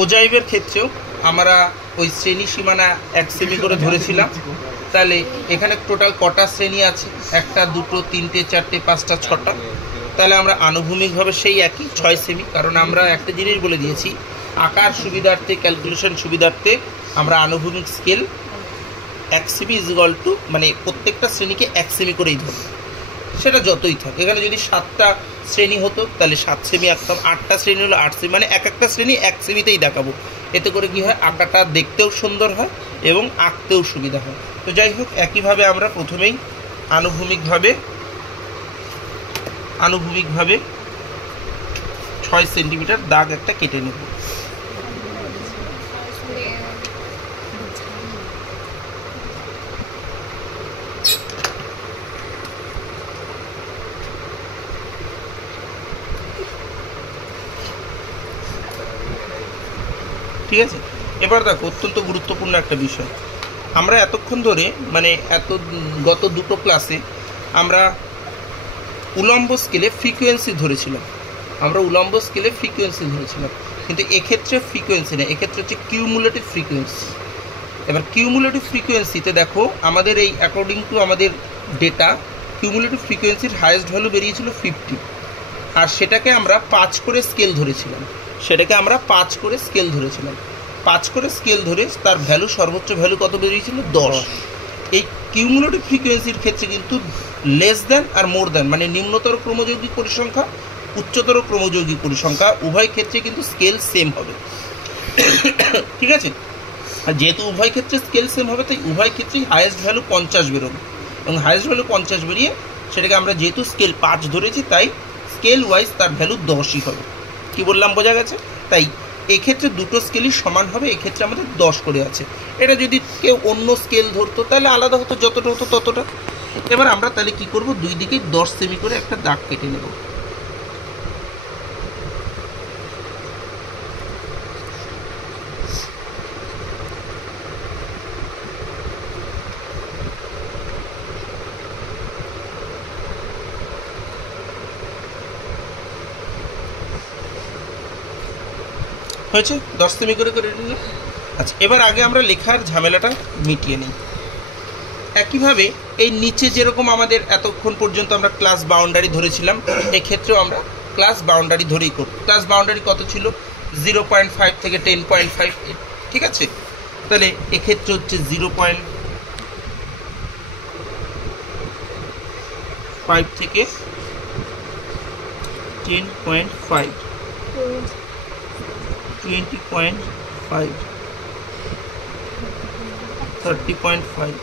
ওজাইভের ক্ষেত্রেও আমরা ওই শ্রেণী সীমানা 1 সেমি করে ধরেছিলাম। তাহলে এখানে টোটাল কটা শ্রেণী আছে? 1, 2, 3, 4, 5, 6টা। তাহলে আমরা আনুভূমিকভাবে সেই একই 6 সেমি, কারণ আমরা একটা জিনিস বলে দিয়েছি, আকার সুবিধার্থে, ক্যালকুলেশন সুবিধার্থে আমরা আনুভূমিক স্কেল 1 সেমি ইজুয়াল টু, মানে প্রত্যেকটা শ্রেণীকে 1 সেমি করেই ধরব, সেটা যতই থাকে। এখানে যদি 7টা শ্রেণী হতো তাহলে 7 সেমি আঁকতাম, 8টা শ্রেণী হলো 8 সেমি, মানে এক একটা শ্রেণী 1 সেমিতেই দেখাবো। এতে করে কি হয়, আঁকাটা দেখতেও সুন্দর হয় এবং আঁকতেও সুবিধা হয়। তো যাই হোক, একইভাবে আমরা প্রথমেই আনুভূমিকভাবে 6 সেন্টিমিটার দাগ একটা কেটে নেব। ঠিক আছে, এবার দেখো অত্যন্ত গুরুত্বপূর্ণ একটা বিষয়। আমরা এতক্ষণ ধরে মানে গত দুটো ক্লাসে আমরা উলম্ব স্কেলে ফ্রিকোয়েন্সি ধরেছিলাম, কিন্তু এক্ষেত্রে ফ্রিকোয়েন্সি নেই, এক্ষেত্রে হচ্ছে কিউমুলেটিভ ফ্রিকোয়েন্সি। এবার কিউমুলেটিভ ফ্রিকোয়েন্সিতে দেখো আমাদের এই অ্যাকর্ডিং টু আমাদের ডেটা কিউমুলেটিভ ফ্রিকোয়েন্সির হায়েস্ট ভ্যালু বেরিয়েছিল 50, আর সেটাকে আমরা 5 করে স্কেল ধরেছিলাম। 5 করে স্কেল ধরে তার ভ্যালু, সর্বোচ্চ ভ্যালু কত বেরিয়েছিল? 10। এই কিউমুলেটিভ ফ্রিকোয়েন্সির ক্ষেত্রে কিন্তু লেস দ্যান আর মোর দ্যান, মানে নিম্নতর ক্রমযৌগিক পরিসংখ্যা, উচ্চতর ক্রমযৌগিক পরিসংখ্যা, উভয় ক্ষেত্রে কিন্তু স্কেল সেম হবে। ঠিক আছে, আর যেহেতু উভয় ক্ষেত্রে স্কেল সেম হবে, তাই উভয় ক্ষেত্রেই হায়েস্ট ভ্যালু 50 বেরোবে, এবং হায়েস্ট ভ্যালু 50 বেরিয়ে সেটাকে আমরা যেহেতু স্কেল 5 ধরেছি, তাই স্কেল ওয়াইজ তার ভ্যালু 10ই হবে। কি বললাম, বোঝা গেছে? তাই এক্ষেত্রে দুটো স্কেলই সমান হবে, এক্ষেত্রে আমাদের 10 করে আছে। এটা যদি কেউ অন্য স্কেল ধরতো তাহলে আলাদা হতো, যতটা হতো ততটা। এবার আমরা তাহলে কি করব, দুই দিকেই 10 সেমি করে একটা দাগ কেটে নেব। হয়েছে, 10 সেমি করে নিলাম। আচ্ছা, এবার আগে আমরা লেখার ঝামেলাটা মিটিয়ে নিই। একইভাবে এই নিচে যেরকম আমাদের এতক্ষণ পর্যন্ত আমরা ক্লাস বাউন্ডারি ধরেছিলাম, এক্ষেত্রেও আমরা ক্লাস বাউন্ডারি ধরেই করব। ক্লাস বাউন্ডারি কত ছিল? 0.5 থেকে 10.5। ঠিক আছে, তাহলে এক্ষেত্রে হচ্ছে 0.5 থেকে 10.5, 20.5, 30.5।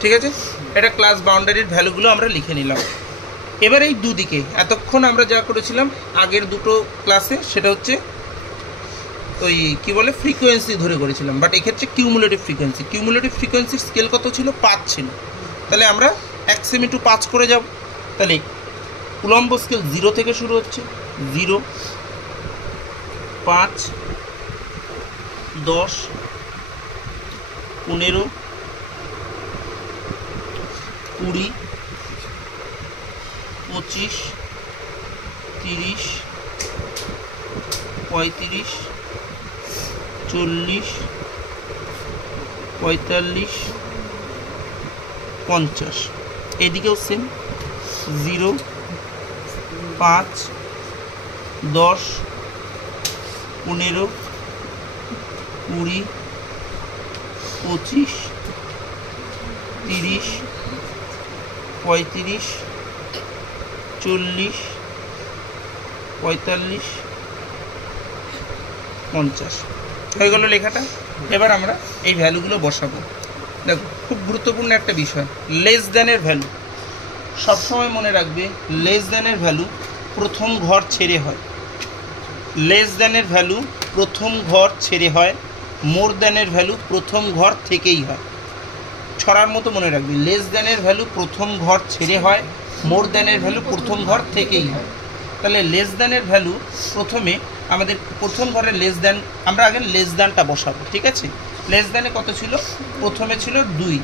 ঠিক আছে, এটা ক্লাস বাউন্ডারির ভ্যালুগুলো আমরা লিখে নিলাম। এবার এই দুদিকে এতক্ষণ আমরা যা করেছিলাম আগের দুটো ক্লাসে, সেটা হচ্ছে ওই কি বলে ফ্রিকোয়েন্সি ধরে করেছিলাম, বাট এক্ষেত্রে কিউমুলেটিভ ফ্রিকোয়েন্সির স্কেল কত ছিল? 5 ছিল। তাহলে আমরা 1 সেমি টু 5 করে যাব। তাহলে উলম্ব স্কেল 0 থেকে শুরু হচ্ছে, 0, 5, 10, 15, 20, 25, 30, 35, 40, 45, 50। এদিকেও সেম, 0, 5, 10, 15, 20, 25, 30, 35, 40, 45, 50 হয়ে গেল লেখাটা। এবার আমরা এই ভ্যালুগুলো বসাবো। দেখো, খুব গুরুত্বপূর্ণ একটা বিষয়, লেস দ্যানের ভ্যালু সবসময় মনে রাখবে। লেস দ্যানের ভ্যালু প্রথম ঘর ছেড়ে হয়, মোর দ্যানের ভ্যালু প্রথম ঘর থেকেই হয়। ছড়ার মতো মনে রাখবি, লেস দ্যানের ভ্যালু প্রথম ঘর ছেড়ে হয়, মোর দ্যানের ভ্যালু প্রথম ঘর থেকেই হয়। তাহলে লেস দ্যানের ভ্যালু প্রথমে আমাদের প্রথম ঘরের লেস দ্যান, আমরা আগে লেস দ্যানটা বসাবো। ঠিক আছে, লেস দ্যানে কত ছিল? প্রথমে ছিল 2,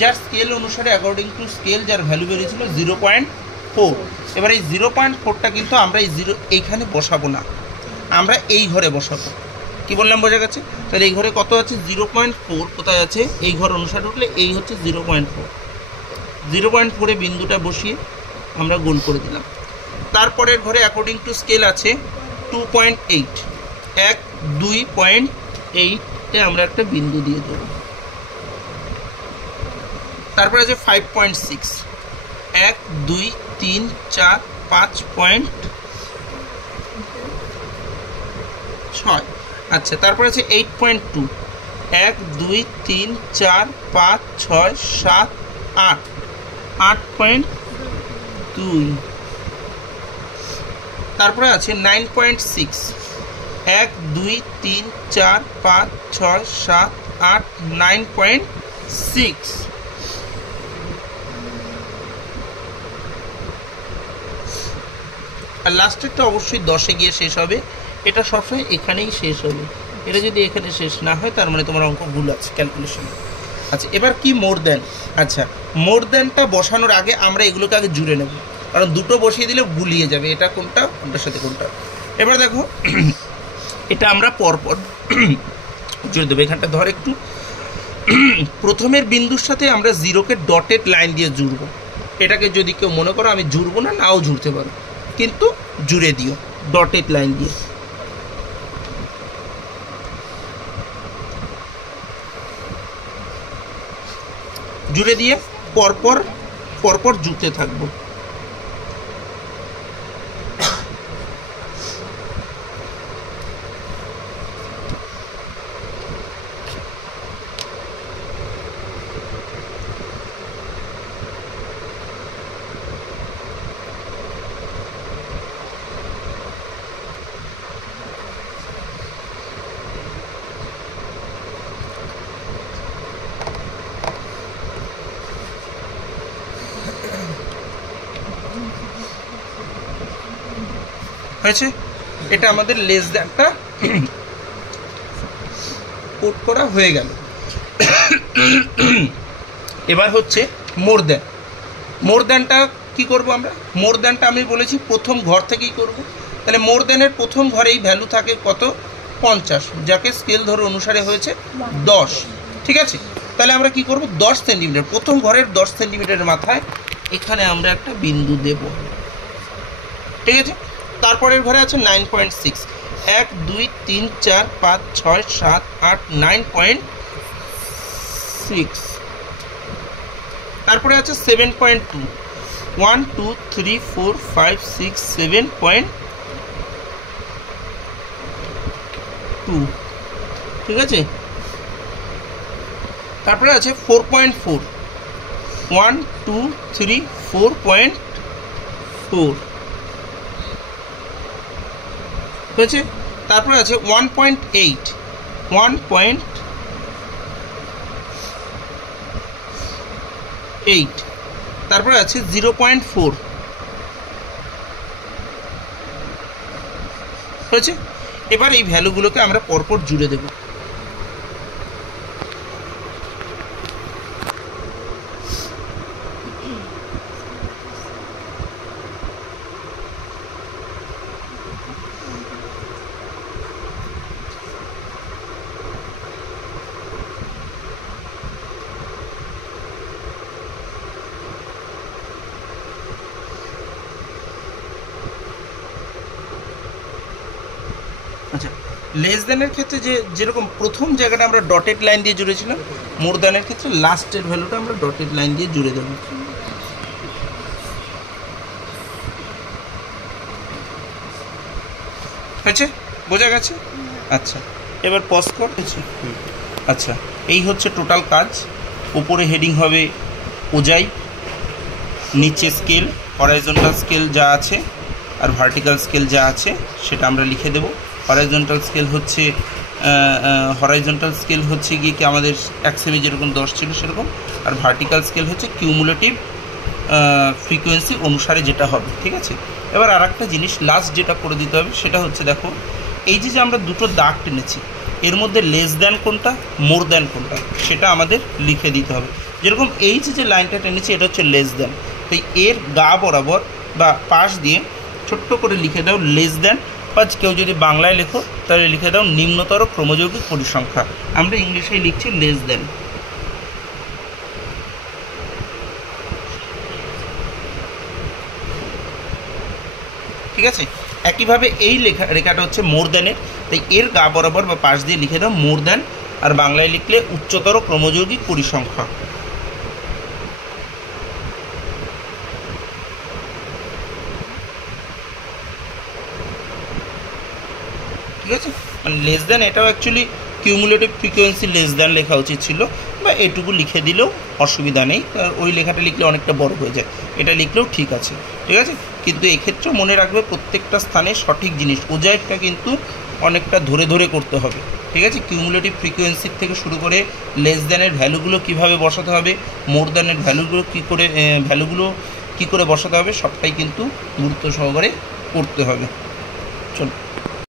যার স্কেল অনুসারে অ্যাকর্ডিং টু স্কেল যার ভ্যালু বেরিয়েছিল 0.4। এবার এই 0.4টা কিন্তু আমরা এই এইখানে বসাবো না, আমরা এই ঘরে বসাবো। কি বললাম, বোঝা গেছে? তাহলে এই ঘরে কত আছে? 0.4 কোথায় আছে? এই ঘর অনুসারে উঠলে এই হচ্ছে 0.4। 0.4-এ বিন্দুটা বসিয়ে আমরা গোল করে দিলাম। তারপরের ঘরে অ্যাকর্ডিং টু স্কেল আছে 2.8, 2.8-এ আমরা একটা বিন্দু দিয়ে দেবো। তারপরে আছে 5.6, 1 2 3 4 5.6। আচ্ছা, তারপরে আছে 8.2, 1 2 3 4 5 6 7 8, 8.2। তারপরে আছে 9.6, 1 2 3 4 5 6 7 8, 9.6। আর লাস্টেরটা অবশ্যই 10-এ গিয়ে শেষ হবে, এটা সবসময় এখানেই শেষ হবে। এটা যদি এখানে শেষ না হয় তার মানে তোমার অঙ্ক ভুল আছে ক্যালকুলেশনে। আচ্ছা, এবার কি মোর দ্যান? আচ্ছা, মোর দ্যানটা বসানোর আগে আমরা এগুলোকে আগে জুড়ে নেব, কারণ দুটো বসিয়ে দিলে গুলিয়ে যাবে এটা কোনটা কোনটার সাথে কোনটা। এবার দেখো, এটা আমরা পরপর জুড়ে দেবো। এখানটা ধর একটু, প্রথমের বিন্দুর সাথে আমরা 0-কে ডটেড লাইন দিয়ে জুড়বো। এটাকে যদি কেউ মনে করো আমি জুড়বো না, নাও জুড়তে পারো, কিন্তু জুড়ে দিও ডটেড লাইন দিয়ে। জুড়ে দিয়ে পরপর পরপর জুড়তে থাকবো। হয়েছে? এটা আমাদের লেস দ্যানটা কোড করা হয়ে গেল। এবার হচ্ছে মোর দ্যান। মোর দ্যানটা কি করব আমরা? মোর দ্যানটা আমি বলেছি প্রথম ঘর থেকেই করব। তাহলে মোর দ্যানের প্রথম ঘরেই ভ্যালু থাকে কত? 50, যাকে স্কেল ধরে অনুসারে হয়েছে 10। ঠিক আছে, তাহলে আমরা কি করব? 10 সেন্টিমিটার, প্রথম ঘরের 10 সেন্টিমিটারের মাথায় এখানে আমরা একটা বিন্দু দেব। ঠিক আছে, তারপরের ঘরে আছে 9.6, 1 2 3 4 5 6 7 8, 9.6। তারপরে আছে 7.2, 1 2 3 4 5 6 7.2। ঠিক আছে, তারপরে আছে 4.4, 1 2 3 4.4। হয়েছে? তারপরে আছে 1.8, 1.8। তারপরে আছে 0.4। হয়েছে? এবার এই ভ্যালুগুলোকে আমরা পরপর জুড়ে দেব। আচ্ছা, লেস দ্যানের ক্ষেত্রে যেরকম প্রথম জায়গাটা আমরা ডটেড লাইন দিয়ে জুড়েছিলাম, মোর দ্যানের ক্ষেত্রে লাস্টের ভ্যালুটা আমরা ডটেড লাইন দিয়ে জুড়ে দেব। হয়েছে? বোঝা গেছে? আচ্ছা, এবার পজ কর। আচ্ছা, এই হচ্ছে টোটাল কাজ। উপরে হেডিং হবে ওজাই, নিচে স্কেল, হরাইজন্টাল স্কেল যা আছে আর ভার্টিক্যাল স্কেল যা আছে সেটা আমরা লিখে দেব। হরাইজন্টাল স্কেল হচ্ছে গিয়ে কি আমাদের 1 সেমি যেরকম 10 ছিল সেরকম, আর ভার্টিক্যাল স্কেল হচ্ছে কিউমুলেটিভ ফ্রিকোয়েন্সি অনুসারে যেটা হবে। ঠিক আছে, এবার আর একটা জিনিস লাস্ট যেটা করে দিতে হবে সেটা হচ্ছে, দেখো এই যে আমরা দুটো দাগ টেনেছি, এর মধ্যে লেস দ্যান কোনটা, মোর দ্যান কোনটা, সেটা আমাদের লিখে দিতে হবে। যেরকম এই যে লাইনটা টেনেছি এটা হচ্ছে লেস দ্যান, তো এর গা বরাবর বা পাশ দিয়ে ছোট্ট করে লিখে দাও লেস দ্যান, বা কেউ যদি বাংলায় লেখো তাহলে লিখে দাও নিম্নতর ক্রমযৌগিক পরিসংখ্যা। আমরা ইংলিশে লিখছি লেস দ্যান। ঠিক আছে, একইভাবে এই রেখাটা হচ্ছে মোর দ্যানের, তাই এর গা বরাবর বা পাশ দিয়ে লিখে দাও মোর দ্যান, আর বাংলায় লিখলে উচ্চতর ক্রমযৌগিক পরিসংখ্যা। ঠিক আছে, মানে লেস দ্যান এটাও actually cumulative frequency less than লেখা উচিত ছিল, বা এটুকু লিখে দিলেও অসুবিধা নেই, ওই লেখাটা লিখলে অনেকটা বড় হয়ে যায়, এটা লিখলেও ঠিক আছে। ঠিক আছে, কিন্তু এক্ষেত্রেও মনে রাখবে প্রত্যেকটা স্থানে সঠিক জিনিস, ওজাইভটা কিন্তু অনেকটা ধরে ধরে করতে হবে। ঠিক আছে, কিউমুলেটিভ ফ্রিকোয়েন্সির থেকে শুরু করে লেস দ্যানের ভ্যালুগুলো কীভাবে বসাতে হবে, মোর দ্যানের ভ্যালুগুলো কী করে বসাতে হবে, সবটাই কিন্তু গুরুত্ব সহকারে করতে হবে। চলো।